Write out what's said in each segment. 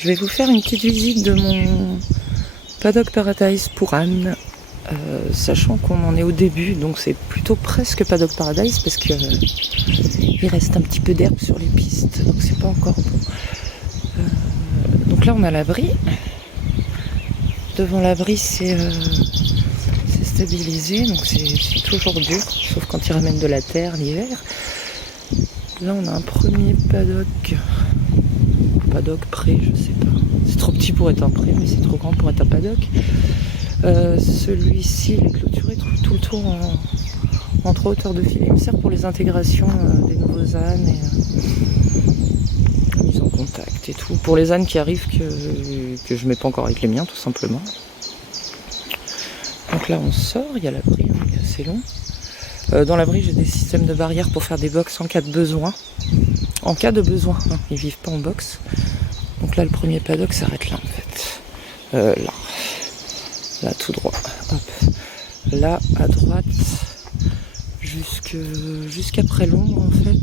Je vais vous faire une petite visite de mon Paddock Paradise pour Anne, sachant qu'on en est au début, donc c'est plutôt presque Paddock Paradise parce que il reste un petit peu d'herbe sur les pistes, donc c'est pas encore bon. Donc là on a l'abri. Devant l'abri c'est stabilisé, donc c'est toujours dur, sauf quand ils ramènent de la terre l'hiver. Là on a un premier paddock pré, je sais pas. C'est trop petit pour être un pré, mais c'est trop grand pour être un paddock. Celui-ci, il est clôturé tout le tour en 3 hauteurs de filet. Il me sert pour les intégrations des nouveaux ânes et mise en contact et tout. Pour les ânes qui arrivent que je mets pas encore avec les miens, tout simplement. Donc là, on sort. Il y a l'abri, hein, qui est assez long. Dans l'abri, j'ai des systèmes de barrières pour faire des box en cas de besoin. En cas de besoin, hein, ils vivent pas en box. Donc là, le premier paddock s'arrête là, en fait. Là, tout droit. Hop. Là, à droite, jusqu'après l'ombre, en fait.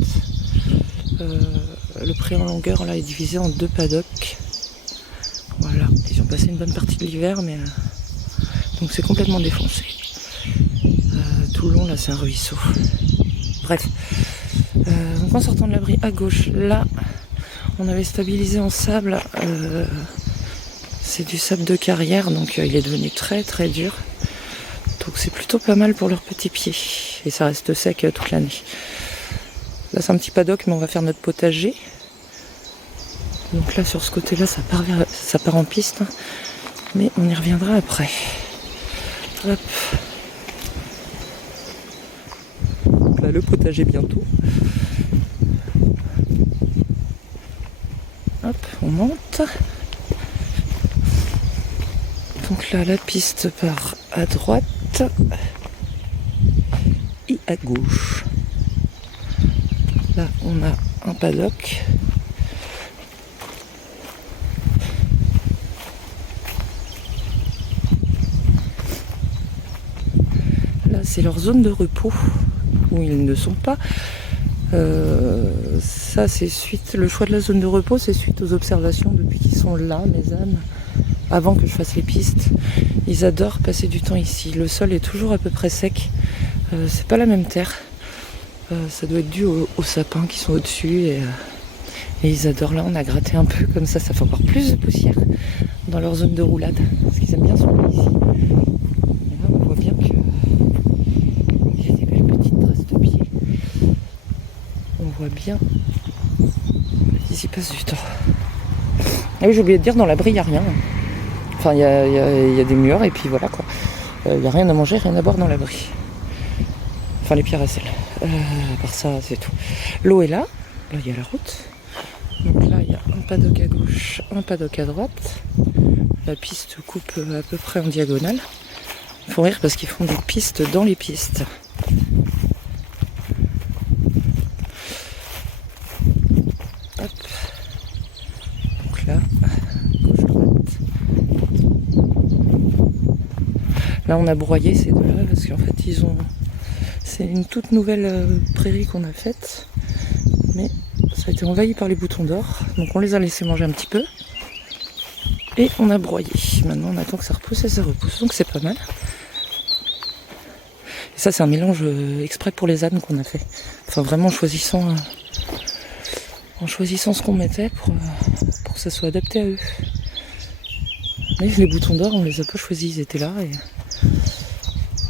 Le pré en longueur, là, est divisé en 2 paddocks. Voilà. Ils ont passé une bonne partie de l'hiver, mais... donc c'est complètement défoncé. Tout le long, là, c'est un ruisseau. Bref. Donc en sortant de l'abri à gauche, là, on avait stabilisé en sable. C'est du sable de carrière, donc il est devenu très très dur. Donc c'est plutôt pas mal pour leurs petits pieds. Et ça reste sec toute l'année. Là c'est un petit paddock, mais on va faire notre potager. Donc là sur ce côté-là, ça part en piste. Hein. Mais on y reviendra après. Hop. Donc là le potager bientôt. Hop, on monte. Donc là, la piste part à droite et à gauche. Là, on a un paddock. Là, c'est leur zone de repos où ils ne sont pas. Ça, c'est suite. Le choix de la zone de repos, c'est suite aux observations depuis qu'ils sont là, mes ânes. Avant que je fasse les pistes, ils adorent passer du temps ici. Le sol est toujours à peu près sec. C'est pas la même terre. Ça doit être dû aux sapins qui sont au-dessus. Et ils adorent. Là, on a gratté un peu comme ça. Ça fait encore plus de poussière dans leur zone de roulade. Parce qu'ils aiment bien se rouler ici. Et là, on voit bien que il y a des belles petites traces de pieds. On voit bien qu'ils y passent du temps. Ah oui, j'ai oublié de dire, dans l'abri, il n'y a rien. Enfin, il y a des murs et puis voilà quoi. Il n'y a rien à manger, rien à boire dans l'abri. Enfin, les pierres à sel. À part ça, c'est tout. L'eau est là. Là, il y a la route. Donc là, il y a un paddock à gauche, un paddock à droite. La piste coupe à peu près en diagonale. Il faut rire parce qu'ils font des pistes dans les pistes. Hop. Donc là... Là, on a broyé ces deux-là parce qu'en fait, c'est une toute nouvelle prairie qu'on a faite, mais ça a été envahi par les boutons d'or, donc on les a laissés manger un petit peu et on a broyé. Maintenant, on attend que ça repousse et ça repousse, donc c'est pas mal. Et ça, c'est un mélange exprès pour les ânes qu'on a fait. Enfin, vraiment en choisissant ce qu'on mettait pour que ça soit adapté à eux. Mais les boutons d'or, on les a pas choisis, ils étaient là et...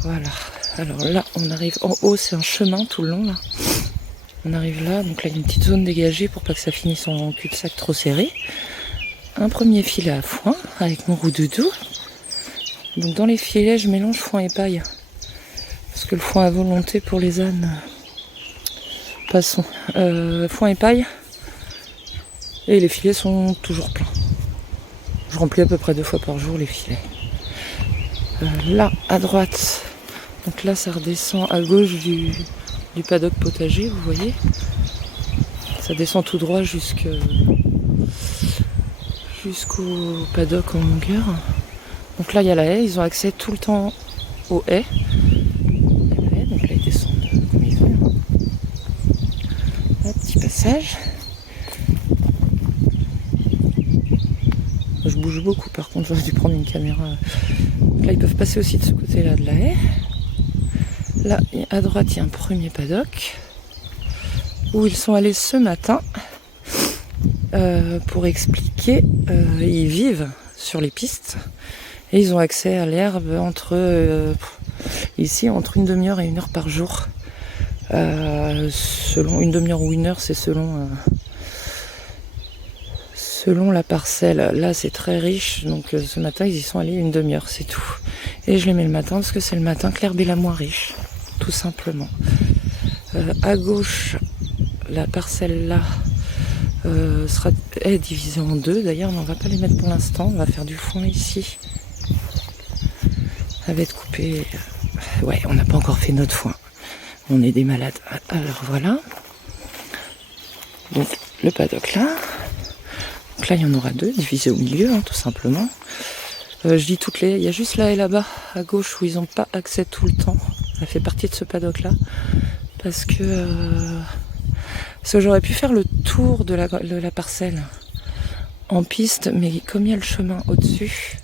Voilà, alors là on arrive en haut, c'est un chemin tout le long là. On arrive là, donc là il y a une petite zone dégagée pour pas que ça finisse en cul-de-sac trop serré. Un premier filet à foin avec mon roux-doudou. Donc dans les filets je mélange foin et paille. Parce que le foin à volonté pour les ânes. Passons. Foin et paille. Et les filets sont toujours pleins. Je remplis à peu près 2 fois par jour les filets. Là à droite. Donc là ça redescend à gauche du paddock potager, vous voyez. Ça descend tout droit jusqu'au paddock en longueur. Donc là il y a la haie, ils ont accès tout le temps aux haies. Donc là ils descendent comme ils veulent. Un petit passage. Je bouge beaucoup, par contre, j'aurais dû prendre une caméra. Donc là, ils peuvent passer aussi de ce côté-là de la haie. Là, à droite, il y a un premier paddock où ils sont allés ce matin pour expliquer. Ils vivent sur les pistes et ils ont accès à l'herbe ici entre une demi-heure et 1 heure par jour. Selon une demi-heure ou 1 heure, c'est selon la parcelle. Là, c'est très riche, donc ce matin, ils y sont allés 1 demi-heure, c'est tout. Et je les mets le matin parce que c'est le matin que l'herbe est la moins riche, tout simplement. À gauche, la parcelle là est divisée en 2. D'ailleurs, on ne va pas les mettre pour l'instant. On va faire du foin ici. Ça va être coupé. Ouais, on n'a pas encore fait notre foin. On est des malades. Alors voilà. Donc le paddock là. Donc là, il y en aura 2, divisés au milieu, tout simplement. Je dis toutes les... Il y a juste là et là-bas, à gauche, où ils n'ont pas accès tout le temps. Ça fait partie de ce paddock-là. Parce que j'aurais pu faire le tour de la parcelle en piste, mais comme il y a le chemin au-dessus,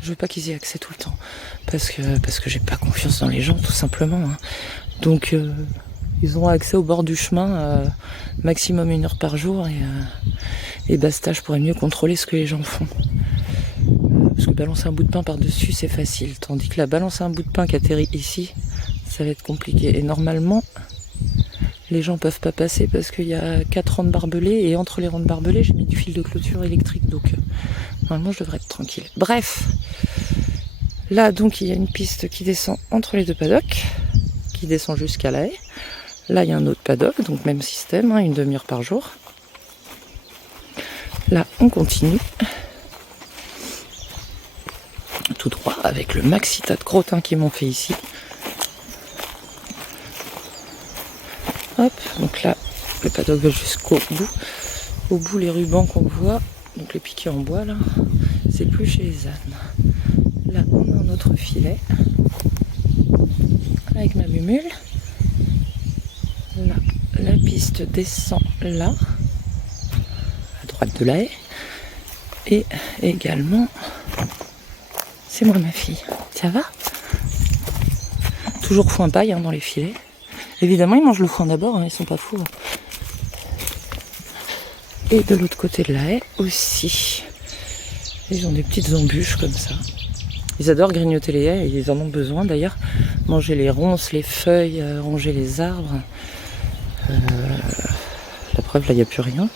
je veux pas qu'ils y aient accès tout le temps. Parce que j'ai pas confiance dans les gens, tout simplement. Donc... ils ont accès au bord du chemin maximum 1 heure par jour et basta, je pourrais mieux contrôler ce que les gens font. Parce que balancer un bout de pain par-dessus, c'est facile. Tandis que là, balancer un bout de pain qui atterrit ici, ça va être compliqué. Et normalement, les gens peuvent pas passer parce qu'il y a 4 rangs de barbelés et entre les rangs de barbelés, j'ai mis du fil de clôture électrique. Donc normalement, je devrais être tranquille. Bref, là, donc, il y a une piste qui descend entre les 2 paddocks, qui descend jusqu'à la haie. Là, il y a un autre paddock, donc même système, 1 demi-heure par jour. Là, on continue. Tout droit, avec le maxi tas de crottins qu'ils m'ont fait ici. Hop, donc là, le paddock va jusqu'au bout. Au bout, les rubans qu'on voit, donc les piquets en bois, là, c'est plus chez les ânes. Là, on a un autre filet, avec ma mumule. Là, la piste descend là, à droite de la haie, et également, c'est moi ma fille, ça va? Toujours foin paille dans les filets. Évidemment, ils mangent le foin d'abord, ils sont pas fous. Et de l'autre côté de la haie aussi, ils ont des petites embûches comme ça. Ils adorent grignoter les haies, et ils en ont besoin d'ailleurs. Manger les ronces, les feuilles, ronger les arbres. La preuve, là, il n'y a plus rien.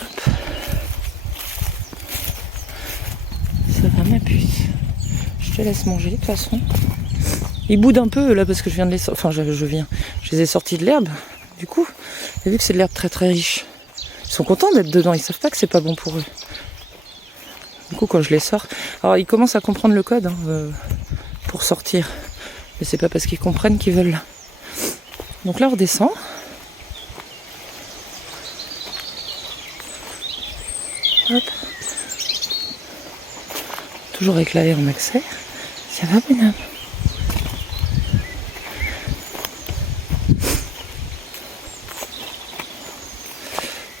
Hop. Ça va, ma puce. Je te laisse manger, de toute façon. Ils boudent un peu, là, parce que je viens de les sortir. Enfin, je les ai sortis de l'herbe, du coup. Et vu que c'est de l'herbe très très riche, ils sont contents d'être dedans. Ils savent pas que c'est pas bon pour eux. Du coup, quand je les sors... Alors, ils commencent à comprendre le code pour sortir. Mais c'est pas parce qu'ils comprennent qu'ils veulent. Donc là, on redescend. Hop. Toujours avec la haie en accès. Ça va, bonhomme?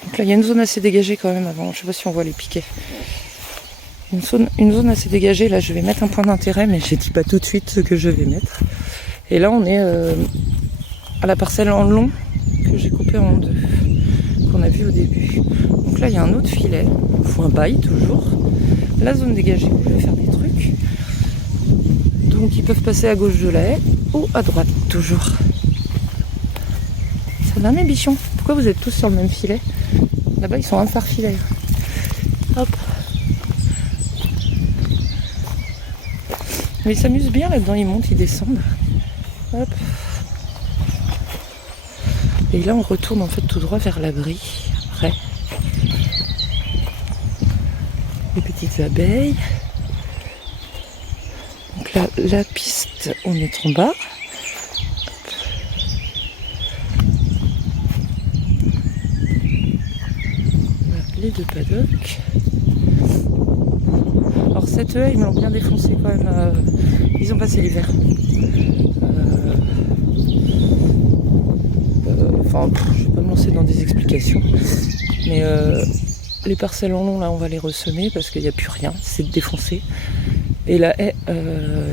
Donc là, il y a une zone assez dégagée quand même avant. Je sais pas si on voit les piquets. Une zone assez dégagée. Là, je vais mettre un point d'intérêt, mais je ne dis pas tout de suite ce que je vais mettre. Et là, on est à la parcelle en long que j'ai coupée en 2, qu'on a vu au début. Donc là, il y a un autre filet, foin paille toujours. La zone dégagée où je vais faire des trucs. Donc ils peuvent passer à gauche de la haie ou à droite toujours. Ça va mes bichons? Pourquoi vous êtes tous sur le même filet? Là-bas, ils sont un par filet. Hop. Mais ils s'amusent bien là-dedans, ils montent, ils descendent. Hop. Et là, on retourne en fait tout droit vers l'abri. Après, les petites abeilles. Donc là, la piste, on est en bas. Là, les 2 paddocks. Alors cette haie, ils me l'ont bien défoncé quand même. Ils ont passé l'hiver. Enfin, je vais pas me lancer dans des explications. Mais Les parcelles en long, là, on va les ressemer parce qu'il n'y a plus rien, c'est défoncé. Et la haie,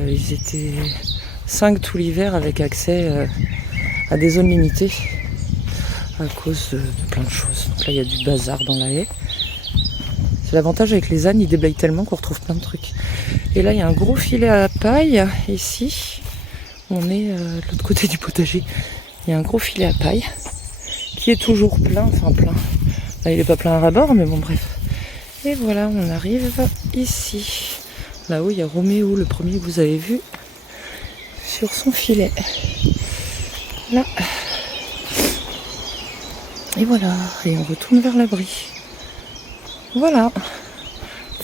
ils étaient 5 tout l'hiver avec accès à des zones limitées à cause de plein de choses. Donc là, il y a du bazar dans la haie. C'est l'avantage avec les ânes, ils déblayent tellement qu'on retrouve plein de trucs. Et là, il y a un gros filet à paille, ici. On est de l'autre côté du potager. Il y a un gros filet à paille qui est toujours plein, enfin plein. Là, il n'est pas plein à ras-bord, mais bon, bref. Et voilà, on arrive ici. Là-haut, il y a Roméo, le premier que vous avez vu, sur son filet. Là. Et voilà, et on retourne vers l'abri. Voilà.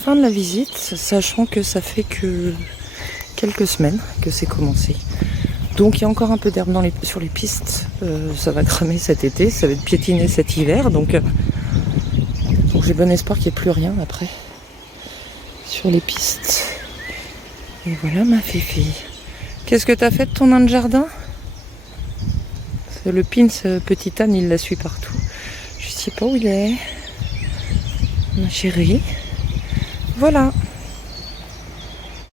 Fin de la visite, sachant que ça fait que quelques semaines que c'est commencé. Donc il y a encore un peu d'herbe sur les pistes. Ça va cramer cet été, ça va être piétiné cet hiver. Donc j'ai bon espoir qu'il n'y ait plus rien après sur les pistes. Et voilà ma féfille. Qu'est-ce que t'as fait de ton nain de jardin? Le pin, ce petit âne, il la suit partout. Je sais pas où il est. Ma chérie. Voilà.